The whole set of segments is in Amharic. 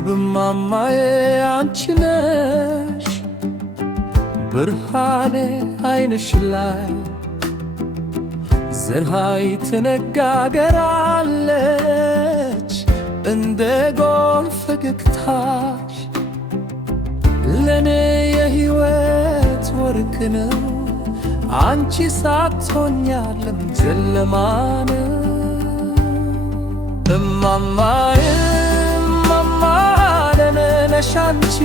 ውብ እማማዬ አንቺ ነሽ ብርሃኔ አይንሽ ላይ ፀሐይ ትነጋገራለች እንደ ጎርፍ ፈገግታሽ ለኔ የሕይወት ወርቅ ነው አንቺ ሳትሆኚ ዓለም ጨለማ ነው። እማማዬ እማማ ለኔ ነሽ አንቺ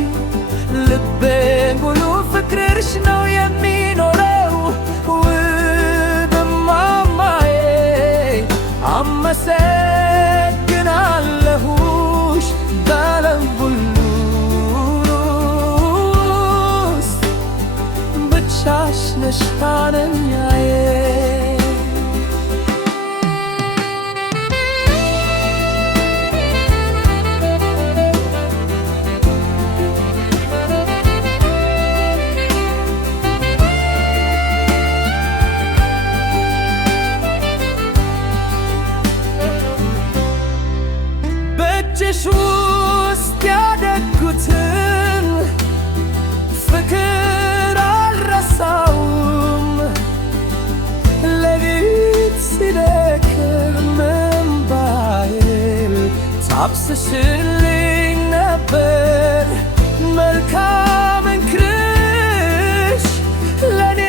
ልቤ ሙሉ ፍቅርሽ ነው የሚኖረው ውብ እማማዬ አመሰግናለሁሽ በዓለም ሁሉ ውስጥ ብቻሽ ነሽ ዋነኛዬ። በእጅሽ ውስጥ ያደግኩትን ፍቅር አልረሳውም ሌሊት ሲደክም እምባዬን ታብስሽልኝ ነበር መልካም ምክርሽ ለኔ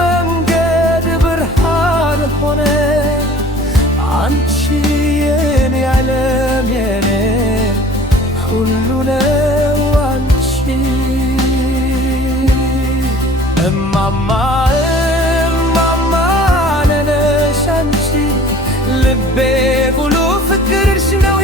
መንገድ ብርሃን ሆነ አንቺ የኔ ዓለም የኔ ሁሉ ነው አንቺ እማማ እማማ ነሽ አንቺ ልቤ ሙሉ ፍቅርሽ ነው